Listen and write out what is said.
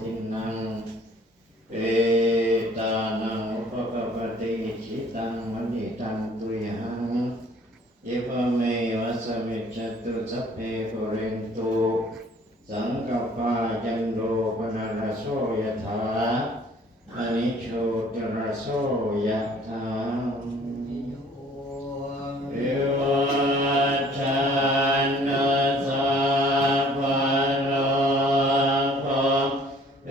ทินังเอตานังอุปกปปติอิชิตังมณิตังตุยหังเอภเมวะสมิจจตุสัพเพปุเรนตุสังกปาจันโดปนรสโสยถามณิโชตรสโสยถาเอวะชันนะสัพพะโลกเว